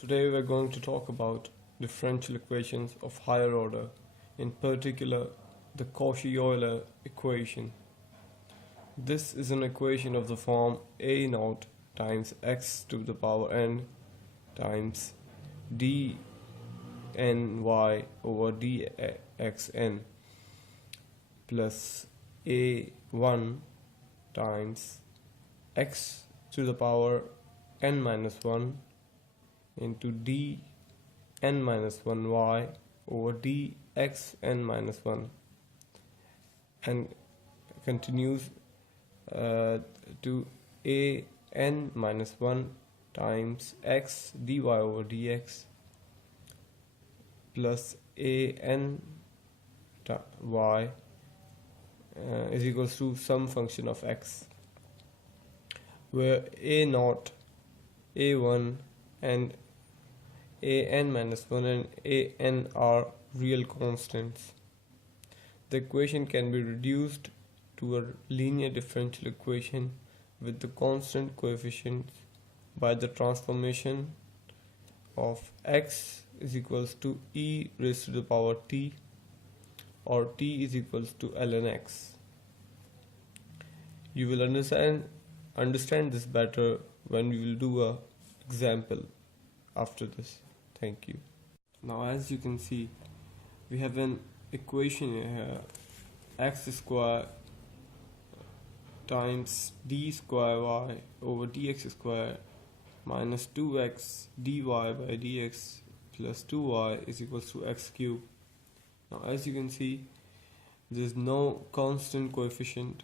Today we're going to talk about differential equations of higher order, in particular the Cauchy-Euler equation. This is an equation of the form a naught times x to the power n times dny over dxn plus a1 times x to the power n minus 1 into dn minus 1y over dxn minus 1 and continues to an minus 1 times x dy over dx plus an y is equals to some function of x, where a naught, a1 and an minus 1 and an are real constants. The equation can be reduced to a linear differential equation with the constant coefficients by the transformation of x is equals to e raised to the power t, or t is equals to ln x. You will understand this better when we will do a example after this. Thank you. Now, as you can see, we have an equation here: x square times d square y over dx square minus 2x dy by dx plus 2y is equals to x cube. Now, as you can see, there is no constant coefficient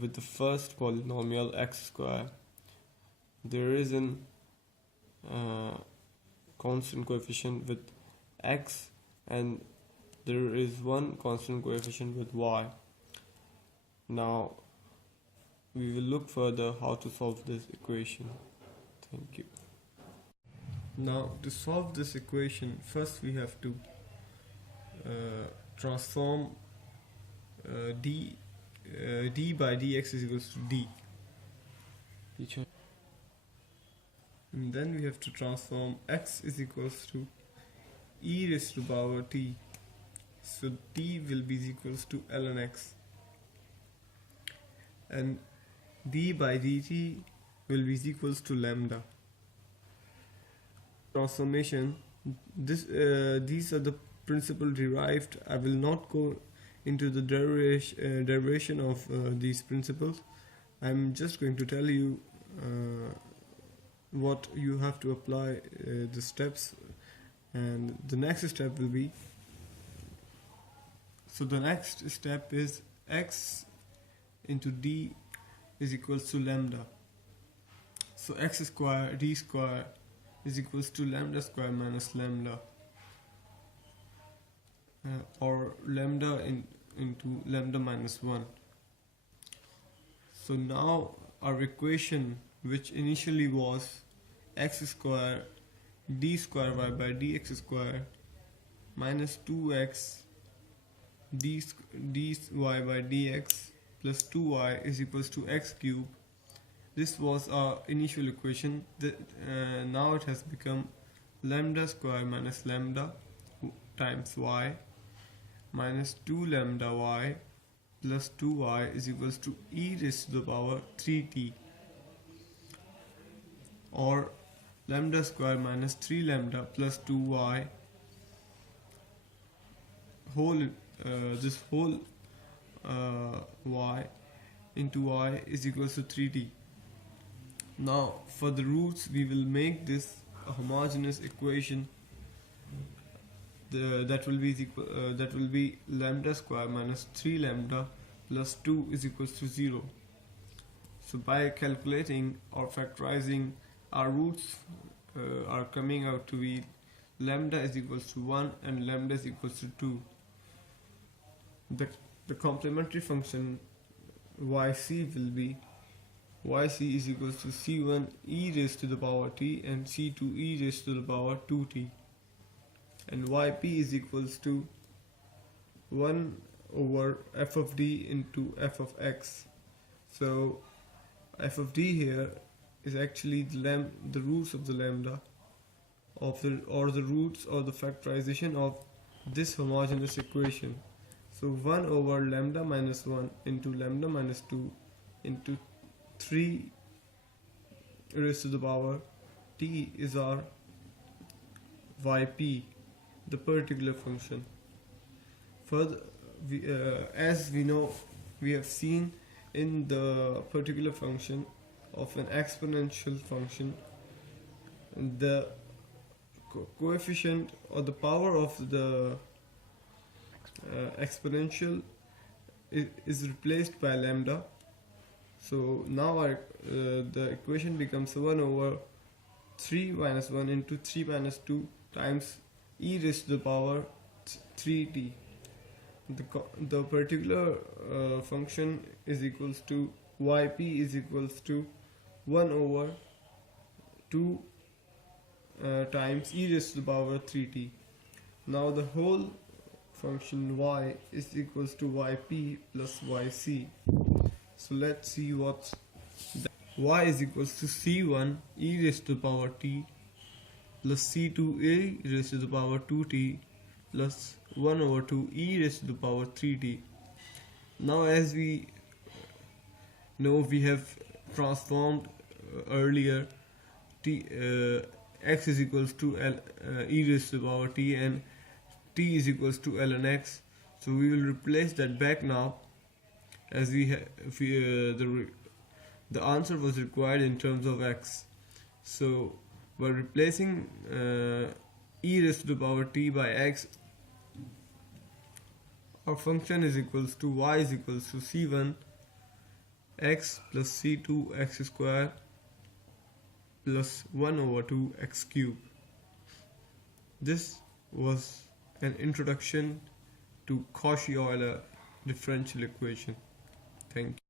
with the first polynomial x square. There is an constant coefficient with x, and there is one constant coefficient with y. Now we will look further how to solve this equation. Thank you. Now, to solve this equation, first we have to transform d by dx is equals to d, and then we have to transform x is equals to e raised to the power t, so t will be equals to ln x, and d by dt will be equals to lambda. Transformation, these are the principle derived. I will not go into the derivation of these principles. I'm just going to tell you what you have to apply, the steps, and the next step will be, so the next step is x into d is equals to lambda. So x square d square is equals to lambda square minus lambda, or lambda into lambda minus 1. So now our equation, which initially was x square d square y by dx square minus 2x dy by dx plus 2y is equals to x cube. This was our initial equation. Now it has become lambda square minus lambda times y minus 2 lambda y plus 2y is equals to e raised to the power 3t, or lambda square minus 3 lambda plus 2y whole this whole y into y is equals to 3t. Now, for the roots, we will make this a homogeneous equation. That will be lambda square minus 3 lambda plus 2 is equals to 0. So by calculating or factorizing, our roots are coming out to be lambda is equals to 1 and lambda is equals to 2. The complementary function yc will be yc is equals to c1 e raised to the power t and c2 e raised to the power 2t, and yp is equals to 1 over f of d into f of x. So f of d here is actually the roots of the lambda, of the roots or the factorization of this homogeneous equation. So 1 over lambda minus 1 into lambda minus 2 into 3 raised to the power t is our yp, the particular function. Further, as we know, we have seen in the particular function of an exponential function, the coefficient or the power of the exponential is replaced by lambda. So now the equation becomes 1 over 3 minus 1 into 3 minus 2 times e raised to the power 3t. The particular function is equals to yp is equals to 1 over 2 times e raised to the power 3t. Now the whole function y is equals to yp plus yc. So let's see what's that. Y is equals to c1 e raised to the power t plus c2 e raised to the power 2t plus 1 over 2 e raised to the power 3t. Now as we know, we have transformed earlier x is equals to L, e raised to the power t and t is equals to ln x. So we will replace that back now, as the answer was required in terms of x. So by replacing e raised to the power t by x, our function is equals to y is equals to c1 x plus c2 x square plus 1 over 2 x cube. This was an introduction to Cauchy-Euler differential equation. Thank you.